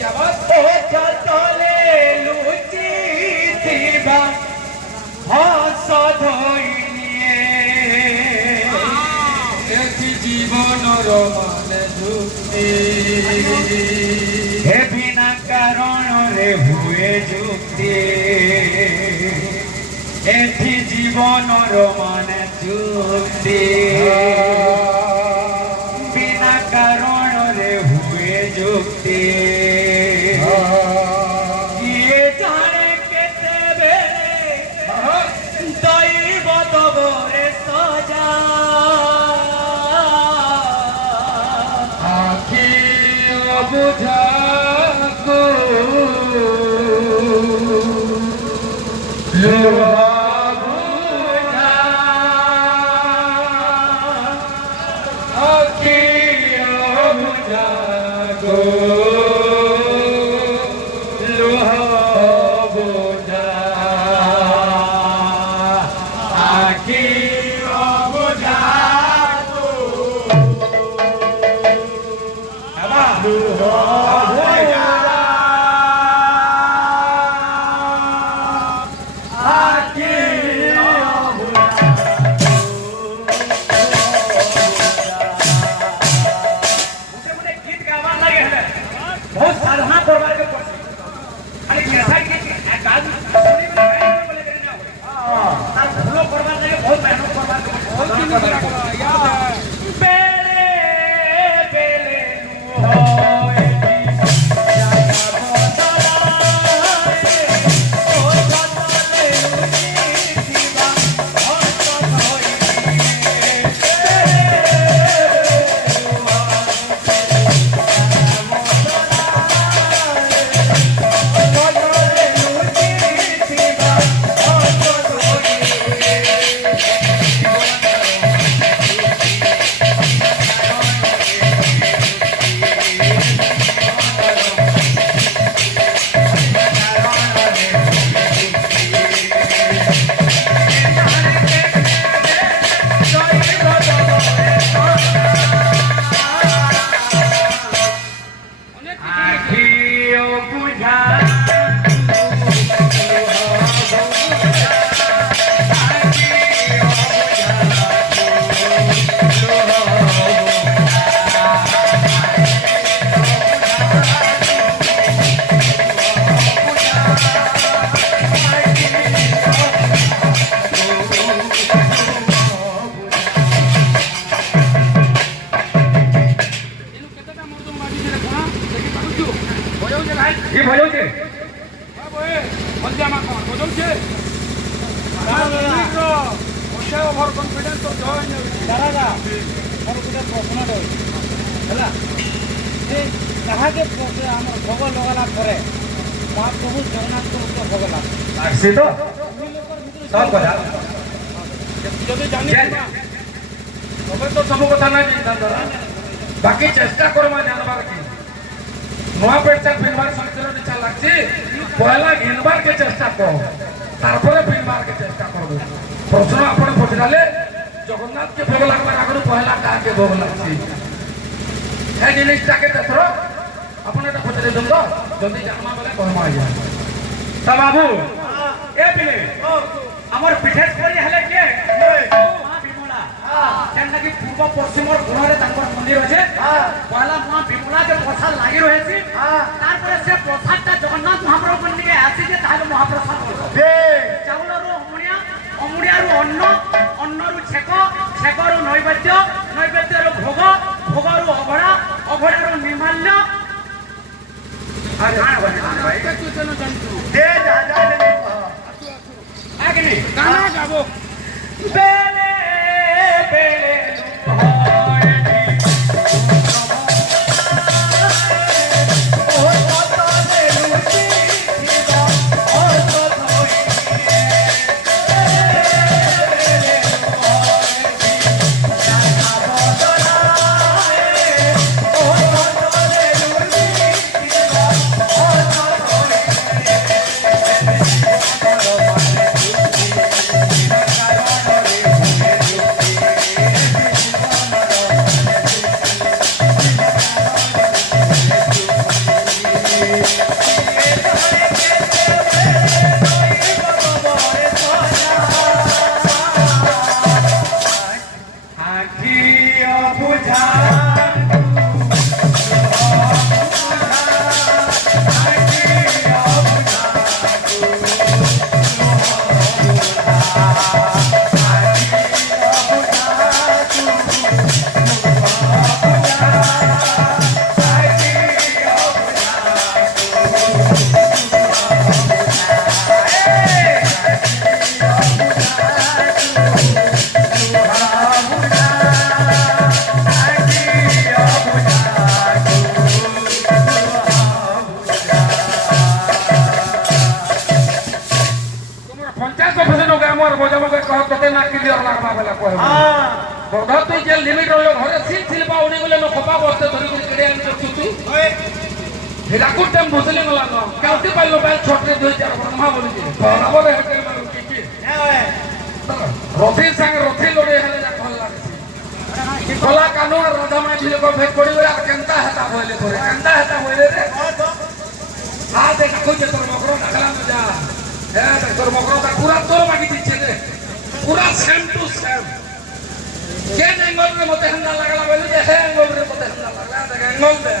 क्या बात ओ चतले लुचि थिबा हस धोइनिए एथि जीवनर माने जुक्ति हे बिना कारण रे हुए जुक्ति एथि जीवनर माने जुक्ति बिना कारण रे हुए जुक्ति किए जाने केते बेले दैव दबरे सजा आखि बुझा को लोहा बुझा आखि बुझा को लोहा बुझा आखि बुझा बहुत साधना करवार के पड़े अरे कैसा कि गाज सुनी में गाय बोले करे ना हां तार फूलो करवार लगे बहुत मेहनत करवार के बहुत दिन याद है बेले बेले नु होए ये भलो छे हां बोए मध्यामा कोन भलो छे दादा ओछे ओवर कॉन्फिडेंस तो जॉइन दादा मोर गुटे प्रश्न दो हला जे कहा के हमर भोग लगाला परे महाप्रभु जगन्नाथ को भोग लगा से तो सब कथा जब जाने तबे तो सब कथा नहीं दादा बाकी चेष्टा करमा जानबार की नवा पेटचा फिल्मार संचलन इच्छा लागছে পয়লা ঘিনবার के চেষ্টা কর তারপরে ফিল্মার के চেষ্টা করব প্রশ্ন আপন পছরালে জগন্নাথ के ভোগ লাগবার আগরু পয়লা কাকে ভোগ লাগছে এই জিনিসটাকে দেখো আপন এটা পছরে দেন তো যদি জানমা বলে কহমা আইয়া তা বাবু এ বিলে আমার পিঠেস পরি হলে কে মা বিমলা যেন কি পূর্ব পশ্চিমর কোণরে তাঙ্কর মন্দির আছে পয়লা মা বিমলা के প্রসাদ লাগি রয়েছে তারপরে সে প্রসাদটা জগন্নাথ মহাপ্রভু নিকে আসিছে তাহলে মহাপ্রসাদ হবে চাউলর অমুড়িয়ার অন্ন অন্নর ছেক ছেকর নৈবেদ্য নৈবেদ্যর ভোগ ভোগর অভড়া অভড়ার নির্মাল্য আর গানা বলে ভাই এটা তুই কেন জানতু দে যা যা আগে নে গানা গাবো বেলে বেলে আখি অবুঝা পঞ্চায়েত অফিসে আমার মজা মজা কহ তোতে না ক্লিয়ার লাগবা বলে কহে বড় তুই যে লিমিট রইল ঘরে সিট ছিল বা উনি বলে খোপা বসতে ধরি করে কেড়ে আনি তুই হিরাকুর টাইম বসলে গলা ন কাউটি পাইলো পাই ছোটরে দুই চার ব্রহ্মা বলি বরাবর হেতে মারু কি কি রথির সঙ্গে রথি লড়ে হেলে যা ভাল লাগছে কলা কানো আর রাধা মাই ঝিলে কো ভেট পড়ি গলা কেনতা হেতা হইলে করে কেনতা হেতা হইলে রে আ দেখ কইছে তোর মকর ডাকলা না যা হ্যাঁ তোর মকরটা পুরা তোর বাকি দিচ্ছে রে পুরা সেম টু সেম কেন এঙ্গল রে মতে হন্দা লাগলা বলে যে হ্যাঁ এঙ্গল রে মতে হন্দা লাগলা দেখ এঙ্গল দে